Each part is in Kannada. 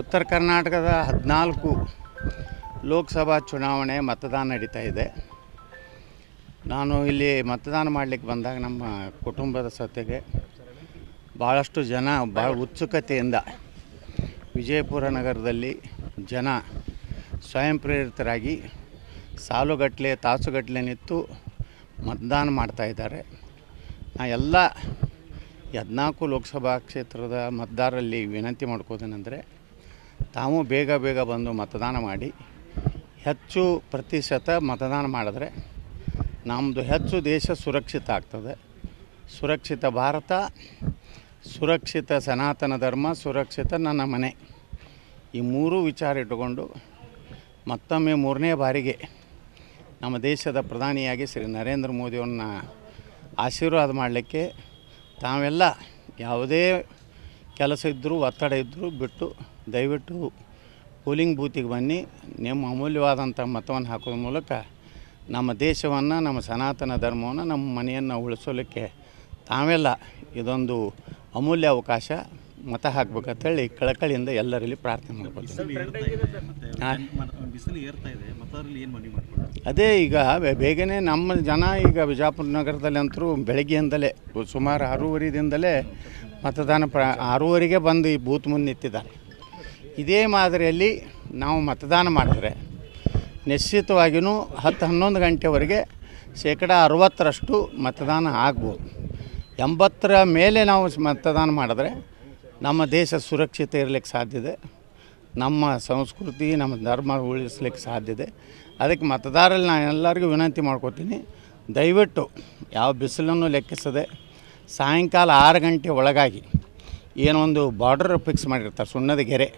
ಉತ್ತರ ಕರ್ನಾಟಕದ 14 ಲೋಕಸಭಾ ಚುನಾವಣೆ ಮತದಾನ ನಡೀತಾ ಇದೆ. ನಾನು ಇಲ್ಲಿ ಮತದಾನ ಮಾಡಲಿಕ್ಕೆ ಬಂದಾಗ ನಮ್ಮ ಕುಟುಂಬದ ಜೊತೆಗೆ ಭಾಳಷ್ಟು ಜನ ಭಾಳ ಉತ್ಸುಕತೆಯಿಂದ ವಿಜಯಪುರ ನಗರದಲ್ಲಿ ಜನ ಸ್ವಯಂ ಪ್ರೇರಿತರಾಗಿ ಸಾಲುಗಟ್ಟಲೆ ತಾಸುಗಟ್ಟಲೆ ನಿಂತು ಮತದಾನ ಮಾಡ್ತಾಯಿದ್ದಾರೆ. ನಾ ಎಲ್ಲ 14 ಲೋಕಸಭಾ ಕ್ಷೇತ್ರದ ಮತದಾರರಲ್ಲಿ ವಿನಂತಿ ಮಾಡ್ಕೋದೇನೆಂದರೆ ತಾವು ಬೇಗ ಬಂದು ಮತದಾನ ಮಾಡಿ ಹೆಚ್ಚು ಪ್ರತಿಶತ ಮತದಾನ ಮಾಡಿದ್ರೆ ನಮ್ಮದು ಹೆಚ್ಚು ದೇಶ ಸುರಕ್ಷಿತ ಆಗ್ತದೆ. ಸುರಕ್ಷಿತ ಭಾರತ, ಸುರಕ್ಷಿತ ಸನಾತನ ಧರ್ಮ, ಸುರಕ್ಷಿತ ನನ್ನ ಮನೆ, ಈ ಮೂರೂ ವಿಚಾರ ಇಟ್ಟುಕೊಂಡು ಮತ್ತೊಮ್ಮೆ 3ನೇ ಬಾರಿಗೆ ನಮ್ಮ ದೇಶದ ಪ್ರಧಾನಿಯಾಗಿ ಶ್ರೀ ನರೇಂದ್ರ ಮೋದಿಯವ್ರನ್ನ ಆಶೀರ್ವಾದ ಮಾಡಲಿಕ್ಕೆ ತಾವೆಲ್ಲ ಯಾವುದೇ ಕೆಲಸ ಇದ್ದರೂ ಒತ್ತಡ ಇದ್ದರೂ ಬಿಟ್ಟು ದಯವಿಟ್ಟು ಪೋಲಿಂಗ್ ಬೂತಿಗೆ ಬನ್ನಿ. ನಿಮ್ಮ ಅಮೂಲ್ಯವಾದಂಥ ಮತವನ್ನು ಹಾಕೋದ್ರ ಮೂಲಕ ನಮ್ಮ ದೇಶವನ್ನು, ನಮ್ಮ ಸನಾತನ ಧರ್ಮವನ್ನು, ನಮ್ಮ ಮನೆಯನ್ನು ಉಳಿಸೋಲಿಕ್ಕೆ ತಾವೆಲ್ಲ ಇದೊಂದು ಅಮೂಲ್ಯ ಅವಕಾಶ, ಮತ ಹಾಕ್ಬೇಕಂತೇಳಿ ಕಳಕಳಿಯಿಂದ ಎಲ್ಲರಲ್ಲಿ ಪ್ರಾರ್ಥನೆ ಮಾಡ್ಕೊಳ್ತೀನಿ. ಅದೇ ಈಗ ಬೇಗನೆ ನಮ್ಮ ಜನ ಈಗ ಬಿಜಾಪುರ ನಗರದಲ್ಲಿ ಅಂತರೂ ಬೆಳಗ್ಗೆಯಿಂದಲೇ ಸುಮಾರು 6:30ದಿಂದಲೇ ಮತದಾನ 6:30ಗೆ ಬಂದು ಈ ಬೂತ್ ಮುಂದೆ ನಿಂತಿದ್ದಾರೆ. ಇದೇ ಮಾದರಿಯಲ್ಲಿ ನಾವು ಮತದಾನ ಮಾಡಿದ್ರೆ ನಿಶ್ಚಿತವಾಗಿಯೂ 10-11 ಗಂಟೆವರೆಗೆ ಶೇಕಡ 60ರಷ್ಟು ಮತದಾನ ಆಗ್ಬೋದು. 80ರ ಮೇಲೆ ನಾವು ಮತದಾನ ಮಾಡಿದ್ರೆ ನಮ್ಮ ದೇಶ ಸುರಕ್ಷಿತ ಇರಲಿಕ್ಕೆ ಸಾಧ್ಯತೆ, ನಮ್ಮ ಸಂಸ್ಕೃತಿ, ನಮ್ಮ ಧರ್ಮ ಉಳಿಸ್ಲಿಕ್ಕೆ ಸಾಧ್ಯತೆ. ಅದಕ್ಕೆ ಮತದಾರರಲ್ಲಿ ನಾನು ಎಲ್ಲರಿಗೂ ವಿನಂತಿ ಮಾಡ್ಕೋತೀನಿ, ದಯವಿಟ್ಟು ಯಾವ ಬಿಸಿಲನ್ನು ಲೆಕ್ಕಿಸದೆ ಸಾಯಂಕಾಲ 6 ಗಂಟೆ ಒಳಗಾಗಿ ಏನೊಂದು ಬಾರ್ಡರ್ ಫಿಕ್ಸ್ ಮಾಡಿರ್ತಾರೆ, ಸುಣ್ಣದ ಗೆರೆ,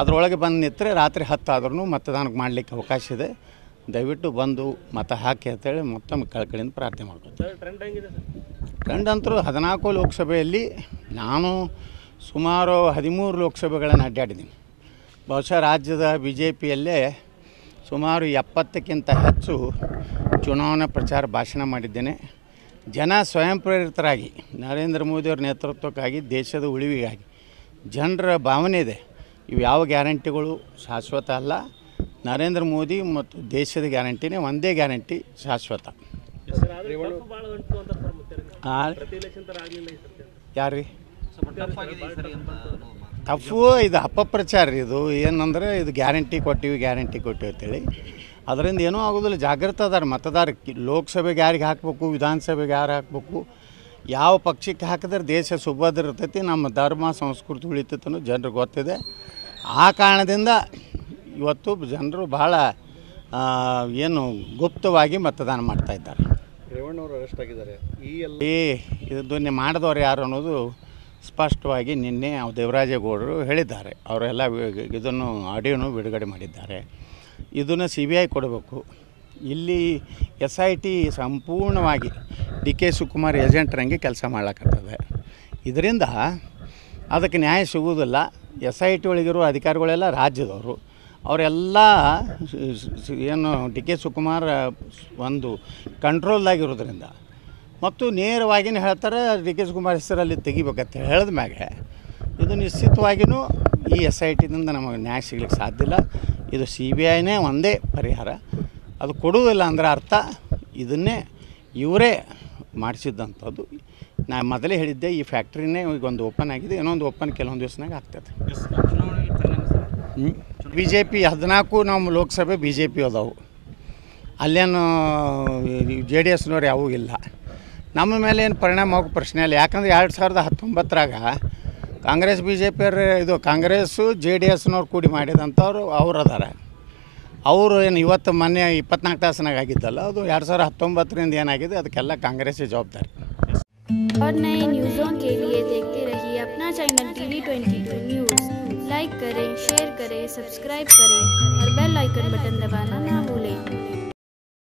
ಅದರೊಳಗೆ ಬಂದು ನಿಂತರೆ ರಾತ್ರಿ 10 ಆದ್ರೂ ಮತದಾನಕ್ಕೆ ಮಾಡಲಿಕ್ಕೆ ಅವಕಾಶ ಇದೆ. ದಯವಿಟ್ಟು ಬಂದು ಮತ ಹಾಕಿ ಅಂತೇಳಿ ಮತ್ತೊಮ್ಮೆ ಕಳಕಳಿಯಿಂದ ಪ್ರಾರ್ಥನೆ ಮಾಡ್ಕೊತೀನಿ. ಟ್ರೆಂಡ್ ಅಂತರೂ 14 ಲೋಕಸಭೆಯಲ್ಲಿ ನಾನು ಸುಮಾರು 13 ಲೋಕಸಭೆಗಳನ್ನು ಅಡ್ಡಾಡಿದ್ದೀನಿ. ಬಹುಶಃ ರಾಜ್ಯದ BJPಯಲ್ಲೇ ಸುಮಾರು 70ಕ್ಕಿಂತ ಹೆಚ್ಚು ಚುನಾವಣಾ ಪ್ರಚಾರ ಭಾಷಣ ಮಾಡಿದ್ದೇನೆ. ಜನ ಸ್ವಯಂ ಪ್ರೇರಿತರಾಗಿ ನರೇಂದ್ರ ಮೋದಿಯವ್ರ ನೇತೃತ್ವಕ್ಕಾಗಿ, ದೇಶದ ಉಳಿವಿಗಾಗಿ ಜನರ ಭಾವನೆ ಇದೆ. ಇವು ಯಾವ ಗ್ಯಾರಂಟಿಗಳು ಶಾಶ್ವತ ಅಲ್ಲ. ನರೇಂದ್ರ ಮೋದಿ ಮತ್ತು ದೇಶದ ಗ್ಯಾರಂಟಿನೇ ಒಂದೇ ಗ್ಯಾರಂಟಿ ಶಾಶ್ವತ. ಯಾರು ರೀ ಟಫು? ಇದು ಅಪಪ್ರಚಾರ. ಇದು ಏನಂದರೆ ಇದು ಗ್ಯಾರಂಟಿ ಕೊಟ್ಟಿವಿ ಅಂತೇಳಿ ಅದರಿಂದ ಏನೂ ಆಗೋದಿಲ್ಲ. ಜಾಗೃತ ಅದಾರ ಮತದಾರ. ಲೋಕಸಭೆಗೆ ಯಾರಿಗೆ ಹಾಕಬೇಕು, ವಿಧಾನಸಭೆಗೆ ಯಾರು ಹಾಕಬೇಕು, ಯಾವ ಪಕ್ಷಕ್ಕೆ ಹಾಕಿದ್ರೆ ದೇಶ ಸುಭದ್ರ ಇರ್ತೈತಿ, ನಮ್ಮ ಧರ್ಮ ಸಂಸ್ಕೃತಿ ಉಳಿತೈತೆ ಅನ್ನೋ ಜನರಿಗೆ ಗೊತ್ತಿದೆ. ಆ ಕಾರಣದಿಂದ ಇವತ್ತು ಜನರು ಭಾಳ ಏನು ಗುಪ್ತವಾಗಿ ಮತದಾನ ಮಾಡ್ತಾಯಿದ್ದಾರೆ. ರೇವಣ್ಣವರು ಅರೆಸ್ಟ್ ಆಗಿದ್ದಾರೆ. ಇದನ್ನೇ ಮಾಡಿದವ್ರು ಯಾರು ಅನ್ನೋದು ಸ್ಪಷ್ಟವಾಗಿ ನಿನ್ನೆ ದೇವರಾಜೇಗೌಡರು ಹೇಳಿದ್ದಾರೆ. ಅವರೆಲ್ಲ ಇದನ್ನು ಆಡಿಯೋನು ಬಿಡುಗಡೆ ಮಾಡಿದ್ದಾರೆ. ಇದನ್ನು CBI ಕೊಡಬೇಕು. ಇಲ್ಲಿ SIT ಸಂಪೂರ್ಣವಾಗಿ DK ಶಿವಕುಮಾರ್ ಏಜೆಂಟ್ರಂಗೆ ಕೆಲಸ ಮಾಡ್ಲಿಕ್ಕತ್ತದೆ. ಇದರಿಂದ ಅದಕ್ಕೆ ನ್ಯಾಯ ಸಿಗುವುದಿಲ್ಲ. SIT ಒಳಗಿರೋ ಅಧಿಕಾರಿಗಳೆಲ್ಲ ರಾಜ್ಯದವರು, ಅವರೆಲ್ಲ ಏನು DK ಶಿವಕುಮಾರ್ ಒಂದು ಕಂಟ್ರೋಲ್ದಾಗಿರೋದ್ರಿಂದ ಮತ್ತು ನೇರವಾಗಿಯೇ ಹೇಳ್ತಾರೆ DK ಶಿವಕುಮಾರ್ ಹೆಸರಲ್ಲಿ ತೆಗಿಬೇಕಂತ ಹೇಳಿದ ಮ್ಯಾಗೆ ಇದು ನಿಶ್ಚಿತವಾಗಿಯೂ ಈ SITದಿಂದ ನಮಗೆ ನ್ಯಾಯ ಸಿಗ್ಲಿಕ್ಕೆ ಸಾಧ್ಯ ಇಲ್ಲ. ಇದು CBIನೇ ಒಂದೇ ಪರಿಹಾರ. ಅದು ಕೊಡುವುದಿಲ್ಲ ಅಂದರೆ ಅರ್ಥ ಇದನ್ನೇ ಇವರೇ ಮಾಡಿಸಿದ್ದಂಥದ್ದು. ನಾನು ಮೊದಲೇ ಹೇಳಿದ್ದೆ, ಈ ಫ್ಯಾಕ್ಟ್ರಿನೇ ಈಗ ಒಂದು ಓಪನ್ ಆಗಿದೆ, ಇನ್ನೊಂದು ಓಪನ್ ಕೆಲವೊಂದು ದಿವಸನಾಗ ಆಗ್ತದೆ. BJP 14 ನಮ್ಮ ಲೋಕಸಭೆ BJP ಅದಾವು. ಅಲ್ಲೇನು JDSನವ್ರು ಯಾವೂ ಇಲ್ಲ. ನಮ್ಮ ಮೇಲೆ ಏನು ಪರಿಣಾಮ ಆಗೋ ಪ್ರಶ್ನೆ ಇಲ್ಲ. ಯಾಕಂದರೆ 2019ರಾಗ ಕಾಂಗ್ರೆಸ್ BJPಯವ್ರು ಇದು ಕಾಂಗ್ರೆಸ್ಸು JDSನವ್ರು ಕೂಡಿ ಮಾಡಿದಂಥವ್ರು ಅವ್ರು ಅದಾರ. ಅವರು ಏನು ಇವತ್ತು ಮೊನ್ನೆ 24 ತಾಸಿನಾಗ ಆಗಿದ್ದಲ್ಲ, ಅದು 2019ರಿಂದ ಏನಾಗಿದೆ ಅದಕ್ಕೆಲ್ಲ ಕಾಂಗ್ರೆಸ್ಸೇ ಜವಾಬ್ದಾರಿ. और नए न्यूज़ों के लिए देखते रहिए अपना चैनल TV22 न्यूज़। लाइक करें, शेयर करें, सब्सक्राइब करें और बेल आइकन बटन दबाना ना भूलें।